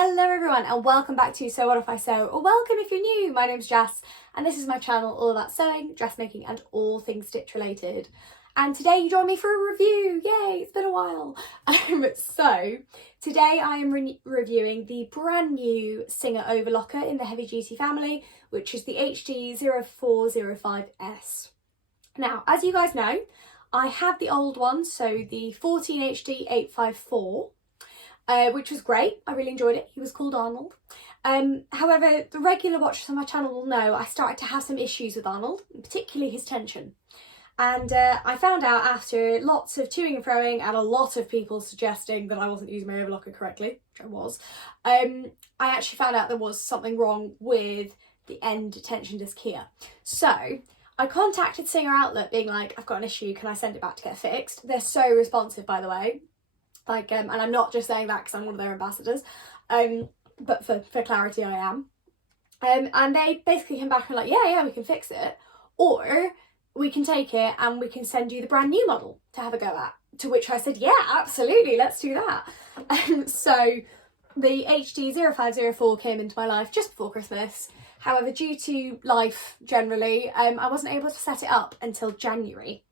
Hello everyone and welcome back to So What If I Sew, or welcome if you're new. My name's Jess and this is my channel all about sewing, dressmaking and all things stitch related. And today you join me for a review, yay, it's been a while. So today I am reviewing the brand new Singer Overlocker in the heavy duty family, which is the HD0405S. Now, as you guys know, I had the old one, so the 14 HD0854. Which was great. I really enjoyed it. He was called Arnold. However, the regular watchers on my channel will know I started to have some issues with Arnold, particularly his tension. And I found out after lots of toing and froing and a lot of people suggesting that I wasn't using my overlocker correctly, which I was, I actually found out there was something wrong with the end tension disc here. So I contacted Singer Outlet being like, I've got an issue, can I send it back to get fixed? They're so responsive, by the way. And I'm not just saying that because I'm one of their ambassadors, but for clarity I am. And they basically came back and were like, yeah, we can fix it. Or we can take it and we can send you the brand new model to have a go at. To which I said, yeah, absolutely, let's do that. So the HD0504 came into my life just before Christmas. However, due to life generally, I wasn't able to set it up until January.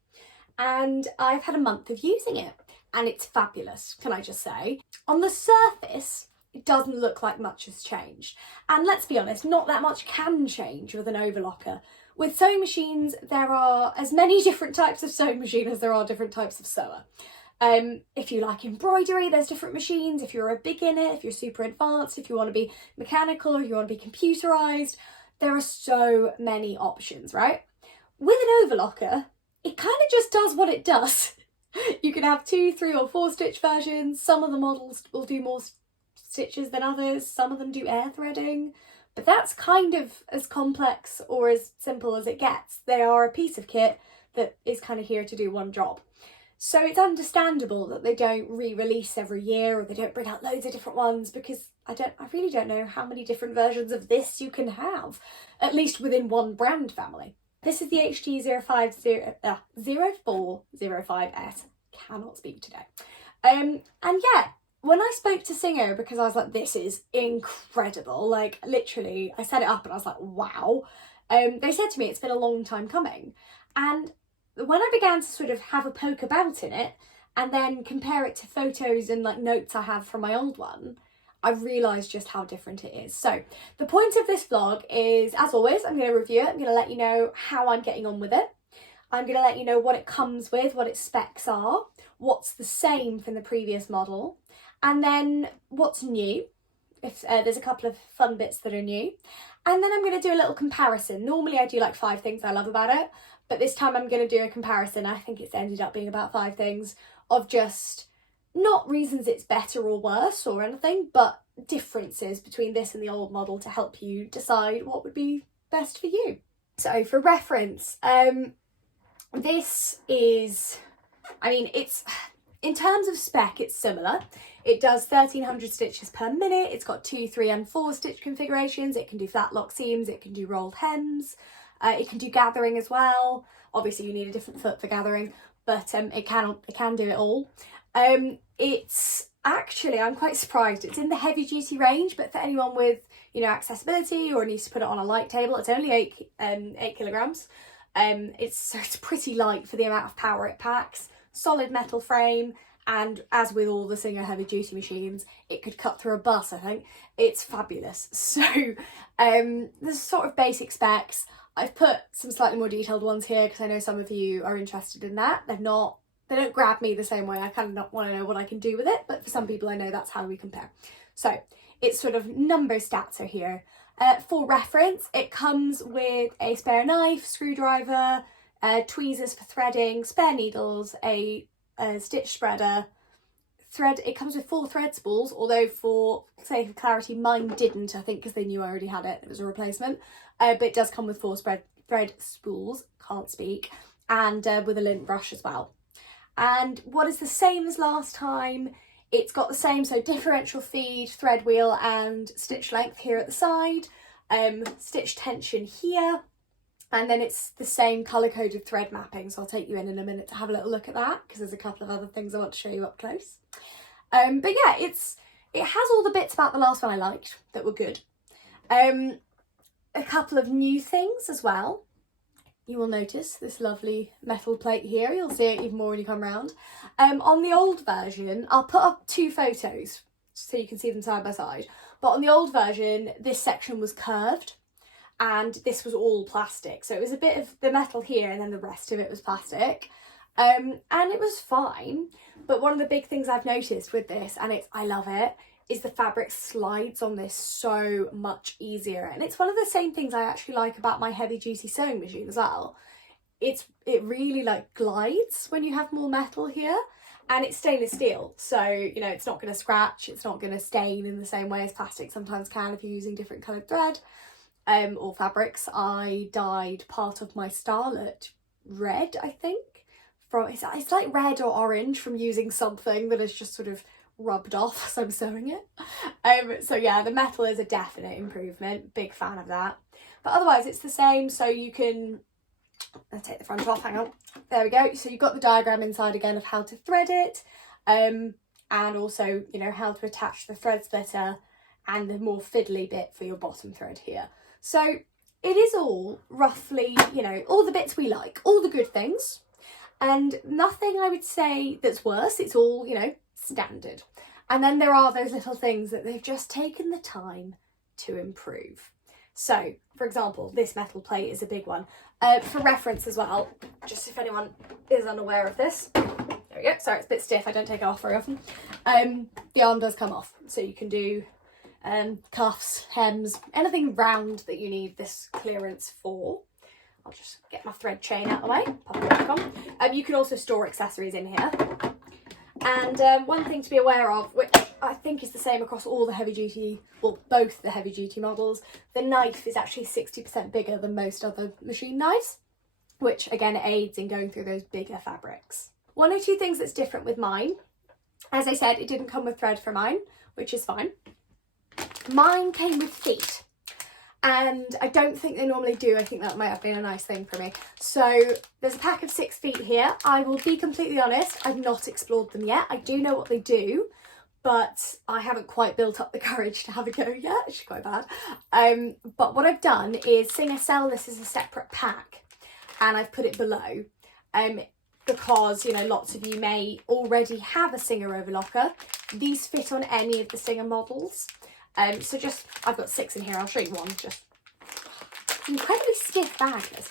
And I've had a month of using it. And it's fabulous, can I just say. On the surface, it doesn't look like much has changed. And let's be honest, not that much can change with an overlocker. With sewing machines, there are as many different types of sewing machine as there are different types of sewer. If you like embroidery, there's different machines. If you're a beginner, if you're super advanced, if you want to be mechanical, or you want to be computerized, there are so many options, right? With an overlocker, it kind of just does what it does. You can have 2, 3 or 4 stitch versions. Some of the models will do more stitches than others. Some of them do air threading, but that's kind of as complex or as simple as it gets. They are a piece of kit that is kind of here to do one job. So it's understandable that they don't re-release every year or they don't bring out loads of different ones, because I really don't know how many different versions of this you can have, at least within one brand family. This is the HD0405S. Cannot speak today. And yeah, when I spoke to Singer, because I was like, this is incredible, like literally, I set it up and I was like, wow. They said to me, it's been a long time coming. And when I began to sort of have a poke about in it and then compare it to photos and like notes I have from my old one, I realised just how different it is. So the point of this vlog is, as always, I'm going to review it. I'm going to let you know how I'm getting on with it. I'm going to let you know what it comes with, what its specs are, what's the same from the previous model, and then what's new, if there's a couple of fun bits that are new. And then I'm going to do a little comparison. Normally I do like 5 things I love about it, but this time I'm going to do a comparison. I think it's ended up being about 5 things of just not reasons it's better or worse or anything, but differences between this and the old model to help you decide what would be best for you. So for reference, this is, it's, in terms of spec, it's similar. It does 1300 stitches per minute. It's got 2, 3 and 4 stitch configurations. It can do flat lock seams. It can do rolled hems. It can do gathering as well. Obviously you need a different foot for gathering, but it can do it all. It's actually, I'm quite surprised, it's in the heavy duty range, but for anyone with, accessibility or needs to put it on a light table, it's only 8 kilograms. It's pretty light for the amount of power it packs. Solid metal frame, and as with all the Singer heavy duty machines, it could cut through a bus, I think. It's fabulous. So there's sort of basic specs. I've put some slightly more detailed ones here because I know some of you are interested in that. They don't grab me the same way. I kind of want to know what I can do with it, but for some people I know that's how we compare. So it's sort of number stats are here. For reference, it comes with a spare knife, screwdriver, tweezers for threading, spare needles, a stitch spreader, thread. It comes with 4 thread spools, although for sake of clarity mine didn't, I think because they knew I already had it, it was a replacement, but it does come with 4 thread spools, can't speak, and with a lint brush as well. And what is the same as last time, it's got the same, so differential feed, thread wheel and stitch length here at the side, stitch tension here, and then it's the same colour coded thread mapping, so I'll take you in a minute to have a little look at that because there's a couple of other things I want to show you up close. But yeah, it's it has all the bits about the last one I liked that were good. A couple of new things as well. You will notice this lovely metal plate here. You'll see it even more when you come around. On the old version, I'll put up 2 photos so you can see them side by side. But on the old version, this section was curved and this was all plastic. So it was a bit of the metal here and then the rest of it was plastic. And it was fine. But one of the big things I've noticed with this, and I love it, is the fabric slides on this so much easier. And it's one of the same things I actually like about my heavy duty sewing machine as well. It really like glides when you have more metal here, and it's stainless steel. So, you know, it's not going to scratch, it's not going to stain in the same way as plastic sometimes can if you're using different coloured thread or fabrics. I dyed part of my starlet red, I think. It's like red or orange from using something that is just sort of rubbed off as I'm sewing it. So yeah, the metal is a definite improvement, big fan of that. But otherwise it's the same, so you can, I'll take the front off, hang on, there we go. So you've got the diagram inside again of how to thread it, and also, you know, how to attach the thread splitter and the more fiddly bit for your bottom thread here. So it is all roughly, you know, all the bits we like, all the good things, and nothing I would say that's worse. It's all, you know, standard. And then there are those little things that they've just taken the time to improve. So, for example, this metal plate is a big one. For reference as well, just if anyone is unaware of this, there we go, sorry, it's a bit stiff, I don't take it off very often. The arm does come off, so you can do cuffs, hems, anything round that you need this clearance for. I'll just get my thread chain out of the way, pop it back on. You can also store accessories in here. And one thing to be aware of, which I think is the same across all the heavy duty, well, both the heavy duty models, the knife is actually 60% bigger than most other machine knives, which again aids in going through those bigger fabrics. One or two things that's different with mine, as I said, it didn't come with thread for mine, which is fine. Mine came with feet. And I don't think they normally do. I think that might have been a nice thing for me. So there's a pack of 6 feet here. I will be completely honest, I've not explored them yet. I do know what they do, but I haven't quite built up the courage to have a go yet. It's quite bad. But what I've done is Singer sell this as a separate pack, and I've put it below. Because, you know, lots of you may already have a Singer overlocker. These fit on any of the Singer models. So just, I've got 6 in here, I'll show you one, just incredibly stiff bag this.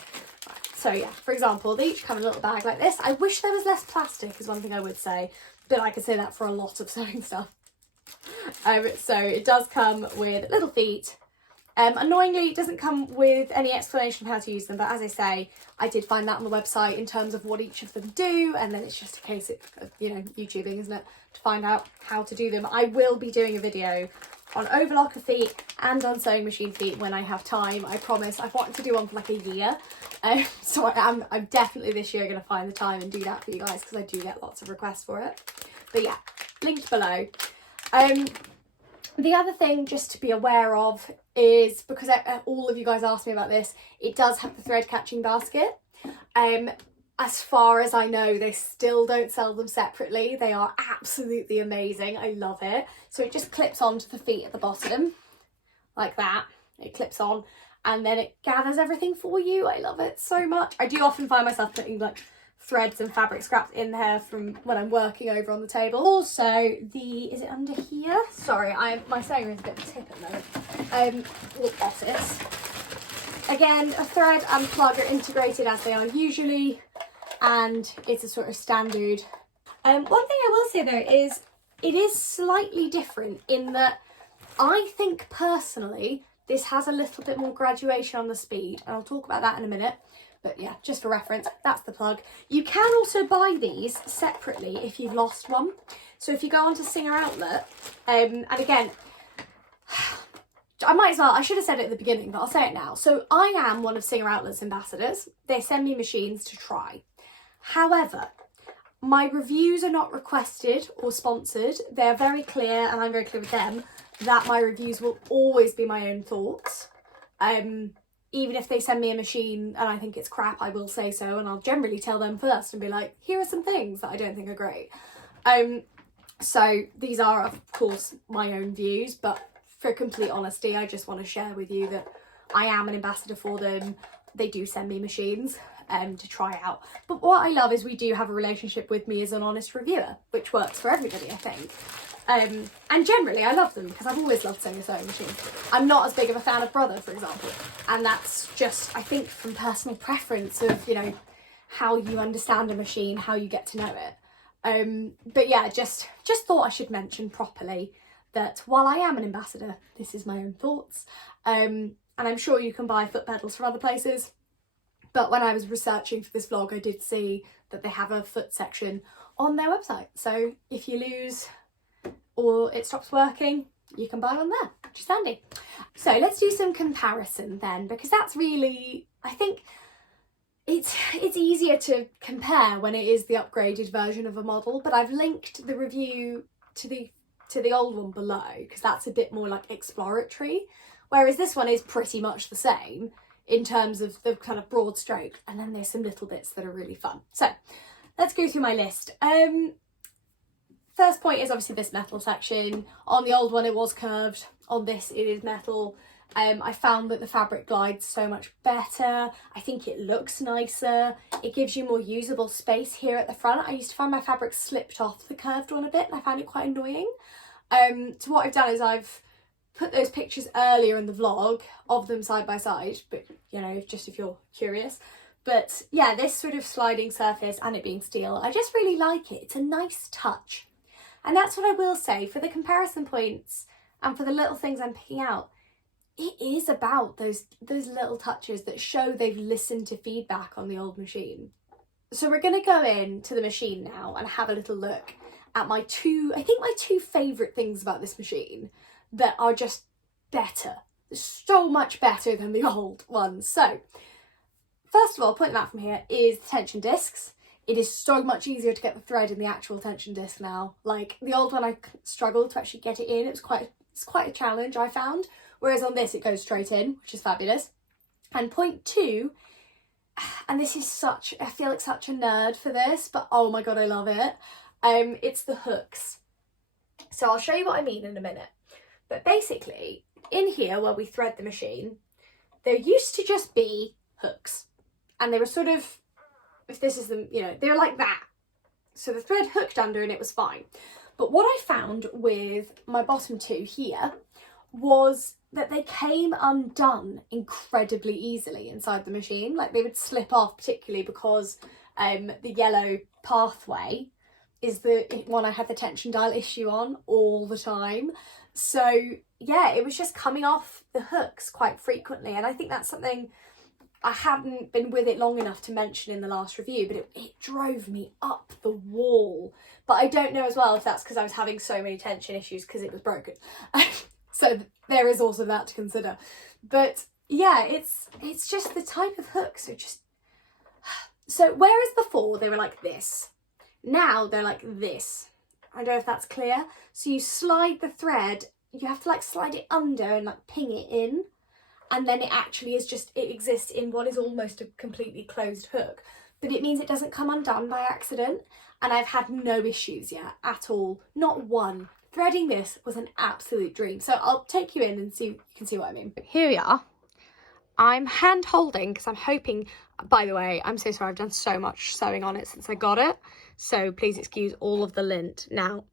Right, so yeah, for example, they each come in a little bag like this. I wish there was less plastic is one thing I would say, but I could say that for a lot of sewing stuff. So it does come with little feet. Annoyingly, it doesn't come with any explanation of how to use them, but as I say, I did find that on the website in terms of what each of them do, and then it's just a case of, you know, YouTubing, isn't it, to find out how to do them. I will be doing a video on overlocker feet and on sewing machine feet when I have time, I promise. I've wanted to do one for like a year, so I'm definitely this year going to find the time and do that for you guys, because I do get lots of requests for it. But yeah, linked below. The other thing just to be aware of is, because all of you guys asked me about this, it does have the thread catching basket. As far as I know, they still don't sell them separately. They are absolutely amazing. I love it. So it just clips onto the feet at the bottom, like that. It clips on, and then it gathers everything for you. I love it so much. I do often find myself putting like threads and fabric scraps in there from when I'm working over on the table. Also, is it under here? Sorry, my sewing room's a bit of a tip at the moment. Office. Again, a thread and plug are integrated as they are usually, and it's a sort of standard. One thing I will say though is it is slightly different in that I think personally this has a little bit more graduation on the speed, and I'll talk about that in a minute. But yeah, just for reference, that's the plug. You can also buy these separately if you've lost one. So if you go onto Singer Outlet, and again, I should have said it at the beginning, but I'll say it now. So I am one of Singer Outlet's ambassadors. They send me machines to try. However, my reviews are not requested or sponsored. They're very clear, and I'm very clear with them, that my reviews will always be my own thoughts. Even if they send me a machine and I think it's crap, I will say so, and I'll generally tell them first and be like, here are some things that I don't think are great. So these are, of course, my own views, but for complete honesty, I just want to share with you that I am an ambassador for them. They do send me machines to try out. But what I love is we do have a relationship with me as an honest reviewer, which works for everybody, I think. And generally I love them because I've always loved Singer sewing machines. I'm not as big of a fan of Brother, for example, and that's just, I think, from personal preference of, you know, how you understand a machine, how you get to know it. But yeah, just thought I should mention properly that while I am an ambassador, this is my own thoughts, and I'm sure you can buy foot pedals from other places, but when I was researching for this vlog I did see that they have a foot section on their website, so if you lose or it stops working, you can buy one there, which is handy. So let's do some comparison then, because that's really, I think it's easier to compare when it is the upgraded version of a model, but I've linked the review to the old one below because that's a bit more like exploratory, whereas this one is pretty much the same in terms of the kind of broad stroke, and then there's some little bits that are really fun. So let's go through my list. First point is obviously this metal section. On the old one it was curved, on this it is metal. I found that the fabric glides so much better. I think it looks nicer. It gives you more usable space here at the front. I used to find my fabric slipped off the curved one a bit and I found it quite annoying. So what I've done is I've put those pictures earlier in the vlog of them side by side, but you know, just if you're curious. But yeah, this sort of sliding surface and it being steel, I just really like it. It's a nice touch. And that's what I will say for the comparison points and for the little things I'm picking out. It is about those little touches that show they've listened to feedback on the old machine. So we're going to go into the machine now and have a little look at my two favourite things about this machine that are just better. So much better than the old ones. So first of all, pointing out from here is the tension discs. It is so much easier to get the thread in the actual tension disc now. Like the old one, I struggled to actually get it in. It's quite a challenge, I found. Whereas on this, it goes straight in, which is fabulous. And point two, and this is I feel like such a nerd for this, but oh my God, I love it. It's the hooks. So I'll show you what I mean in a minute. But basically, in here where we thread the machine, there used to just be hooks. And they were sort of, if this is the, you know, they're like that. So the thread hooked under and it was fine. But what I found with my bottom two here was that they came undone incredibly easily inside the machine. Like they would slip off, particularly because the yellow pathway is the one I had the tension dial issue on all the time. So yeah, it was just coming off the hooks quite frequently. And I think that's something I hadn't been with it long enough to mention in the last review, but it drove me up the wall. But I don't know as well if that's because I was having so many tension issues because it was broken. So there is also that to consider. But yeah, it's just the type of hooks are just... So whereas before they were like this, now they're like this. I don't know if that's clear. So you slide the thread, you have to like slide it under and like ping it in. And then it actually is just, it exists in what is almost a completely closed hook. But it means it doesn't come undone by accident. And I've had no issues yet at all. Not one. Threading this was an absolute dream. So I'll take you in and see, you can see what I mean. Here we are. I'm hand holding because I'm hoping, by the way, I'm so sorry, I've done so much sewing on it since I got it. So please excuse all of the lint. Now,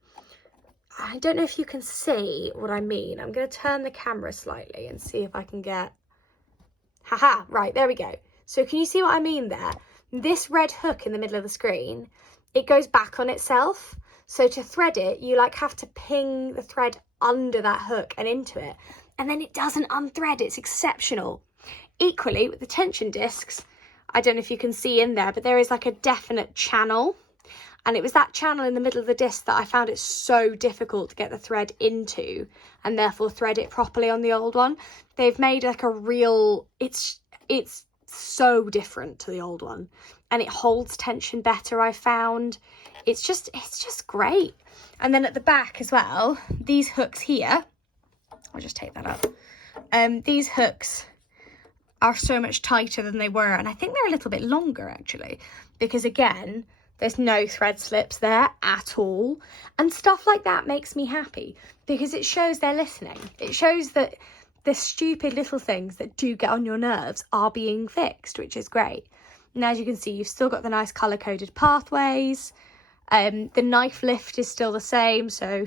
I don't know if you can see what I mean. I'm going to turn the camera slightly and see if I can get... Haha, right, there we go. So can you see what I mean there? This red hook in the middle of the screen, it goes back on itself. So to thread it, you like have to ping the thread under that hook and into it. And then it doesn't unthread. It's exceptional. Equally, with the tension discs, I don't know if you can see in there, but there is like a definite channel. And it was that channel in the middle of the disc that I found it so difficult to get the thread into and therefore thread it properly on the old one. They've made like a real, it's so different to the old one. And it holds tension better, I found. It's just great. And then at the back as well, these hooks here, I'll just take that up. These hooks are so much tighter than they were. And I think they're a little bit longer actually, because again, There's no thread slips there at all. And stuff like that makes me happy because it shows they're listening. It shows that the stupid little things that do get on your nerves are being fixed, which is great. And as you can see, you've still got the nice colour-coded pathways. The knife lift is still the same, so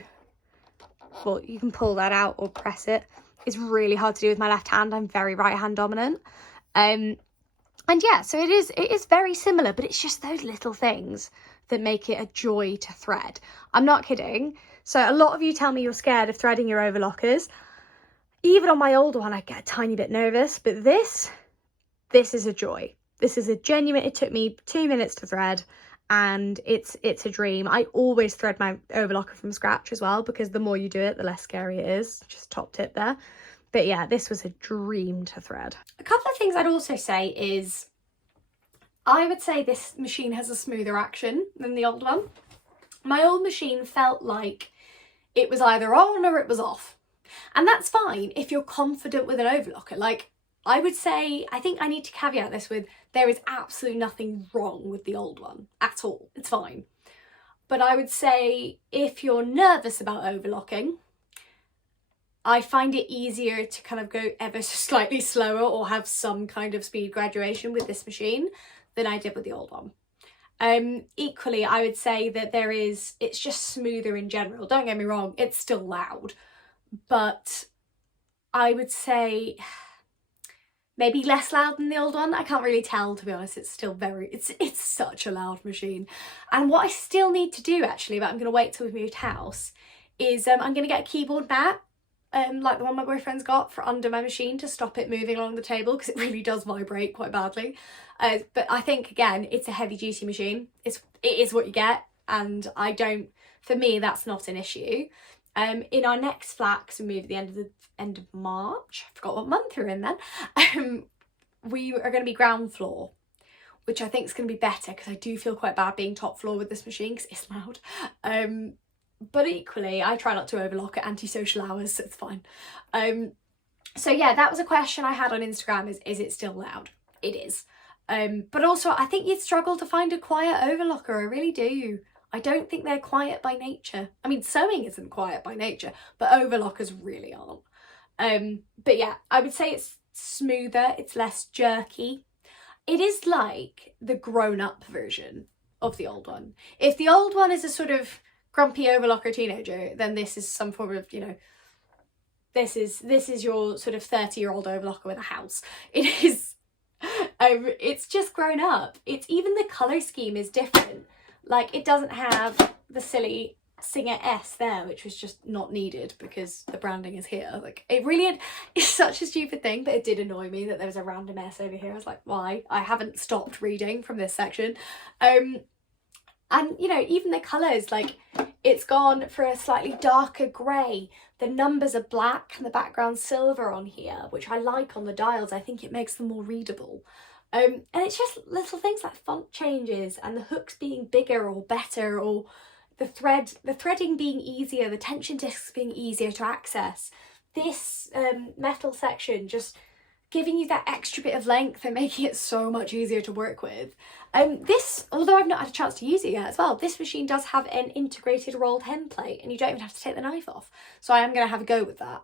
well, you can pull that out or press it. It's really hard to do with my left hand. I'm very right hand dominant. And yeah, so it is very similar, but it's just those little things that make it a joy to thread. I'm not kidding. So a lot of you tell me you're scared of threading your overlockers. Even on my older one, I get a tiny bit nervous, but this is a joy. This is a genuine, it took me 2 minutes to thread and it's a dream. I always thread my overlocker from scratch as well, because the more you do it, the less scary it is. Just top tip there. But yeah, this was a dream to thread. A couple of things I'd also say is, I would say this machine has a smoother action than the old one. My old machine felt like it was either on or it was off. And that's fine if you're confident with an overlocker. Like, I would say, I think I need to caveat this with, there is absolutely nothing wrong with the old one at all. It's fine. But I would say if you're nervous about overlocking, I find it easier to kind of go ever so slightly slower or have some kind of speed graduation with this machine than I did with the old one. Equally, I would say that it's just smoother in general. Don't get me wrong, it's still loud, but I would say maybe less loud than the old one. I can't really tell, to be honest. It's still it's such a loud machine. And what I still need to do actually, but I'm going to wait till we've moved house, is I'm going to get a keyboard mat, like the one my boyfriend's got, for under my machine to stop it moving along the table, because it really does vibrate quite badly. But I think, again, it's a heavy duty machine. It is what you get, and for me, that's not an issue. In our next flat, because we moved at the end of March, I forgot what month we're in then, we are going to be ground floor, which I think is going to be better, because I do feel quite bad being top floor with this machine because it's loud. But equally, I try not to overlock at antisocial hours, so it's fine. So yeah, that was a question I had on Instagram, is it still loud? It is. But also, I think you'd struggle to find a quiet overlocker, I really do. I don't think they're quiet by nature. I mean, sewing isn't quiet by nature, but overlockers really aren't. But yeah, I would say it's smoother, it's less jerky. It is like the grown-up version of the old one. If the old one is a sort of grumpy overlocker teenager, then this is some form of, this is your sort of 30-year-old overlocker with a house. It is, it's just grown up. It's even the colour scheme is different. Like, it doesn't have the silly Singer S there, which was just not needed because the branding is here. Like, it's such a stupid thing, but it did annoy me that there was a random S over here. I was like, why? I haven't stopped reading from this section. And, even the colours, like, it's gone for a slightly darker grey. The numbers are black and the background's silver on here, which I like on the dials. I think it makes them more readable. And it's just little things like font changes and the hooks being bigger or better, or the threading being easier, the tension discs being easier to access. This metal section just giving you that extra bit of length and making it so much easier to work with. This, although I've not had a chance to use it yet as well, this machine does have an integrated rolled hem plate and you don't even have to take the knife off. So I am going to have a go with that.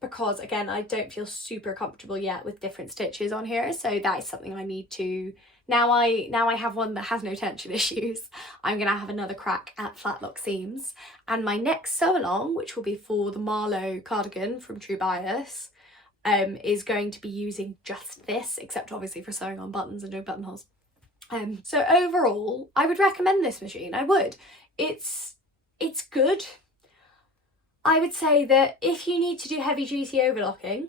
Because again, I don't feel super comfortable yet with different stitches on here, so that is something I need to, now I have one that has no tension issues, I'm gonna have another crack at flat lock seams. And my next sew along, which will be for the Marlowe cardigan from True Bias, is going to be using just this, except obviously for sewing on buttons and doing buttonholes. So overall, I would recommend this machine. I would. It's good. I would say that if you need to do heavy duty overlocking,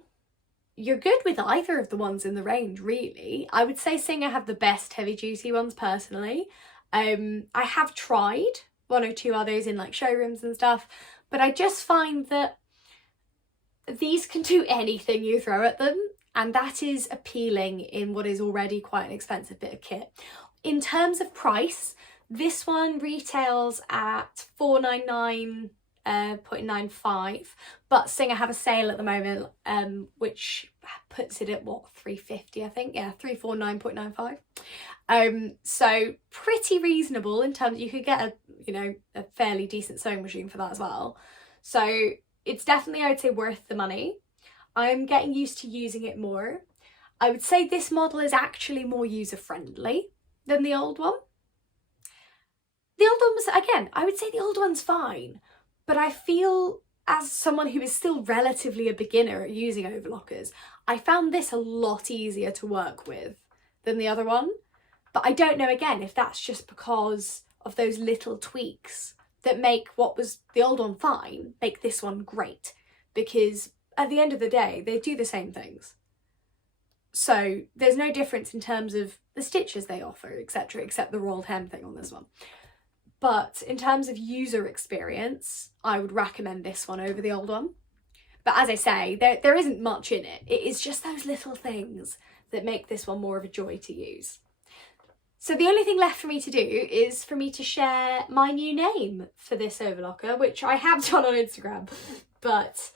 you're good with either of the ones in the range, really. I would say Singer have the best heavy duty ones personally. I have tried one or two others in like showrooms and stuff, but I just find that these can do anything you throw at them, and that is appealing in what is already quite an expensive bit of kit. In terms of price, this one retails at $499.95, but Singer have a sale at the moment, which puts it at what, 350, I think, yeah, 349.95. So pretty reasonable in terms, you could get a, you know, a fairly decent sewing machine for that as well. So it's definitely, I would say, worth the money. I'm getting used to using it more. I would say this model is actually more user-friendly than the old one. The old one was, again, I would say the old one's fine, but I feel, as someone who is still relatively a beginner at using overlockers, I found this a lot easier to work with than the other one. But I don't know, again, if that's just because of those little tweaks that make what was the old one fine, make this one great. Because at the end of the day, they do the same things. So there's no difference in terms of the stitches they offer, etc., except the rolled hem thing on this one. But in terms of user experience, I would recommend this one over the old one. But as I say, there isn't much in it. It is just those little things that make this one more of a joy to use. So the only thing left for me to do is for me to share my new name for this overlocker, which I have done on Instagram. But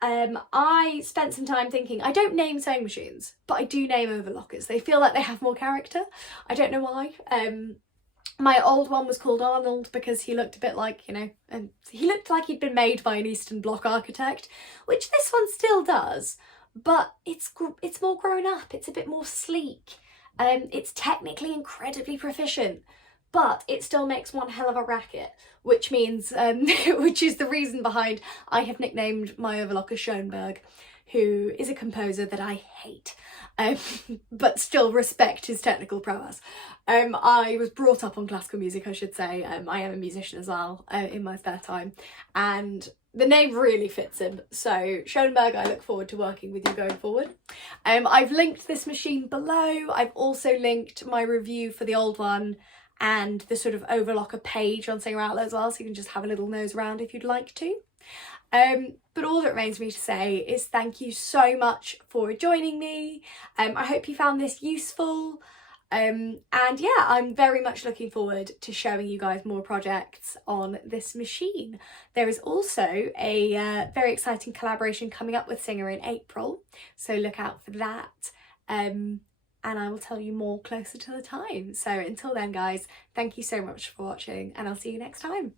I spent some time thinking, I don't name sewing machines, but I do name overlockers. They feel like they have more character. I don't know why. My old one was called Arnold because he looked a bit like, you know, he looked like he'd been made by an Eastern Bloc architect, which this one still does, but it's more grown up, it's a bit more sleek. It's technically incredibly proficient, but it still makes one hell of a racket, which means, which is the reason behind I have nicknamed my overlocker Schoenberg, who is a composer that I hate, but still respect his technical prowess. I was brought up on classical music, I should say. I am a musician as well, in my spare time, and the name really fits him. So Schoenberg, I look forward to working with you going forward. I've linked this machine below. I've also linked my review for the old one and the sort of overlocker page on Singer Outlet as well, so you can just have a little nose around if you'd like to. But all that remains for me to say is thank you so much for joining me. I hope you found this useful. And yeah, I'm very much looking forward to showing you guys more projects on this machine. There is also a very exciting collaboration coming up with Singer in April, so look out for that. And I will tell you more closer to the time. So until then, guys, thank you so much for watching, and I'll see you next time.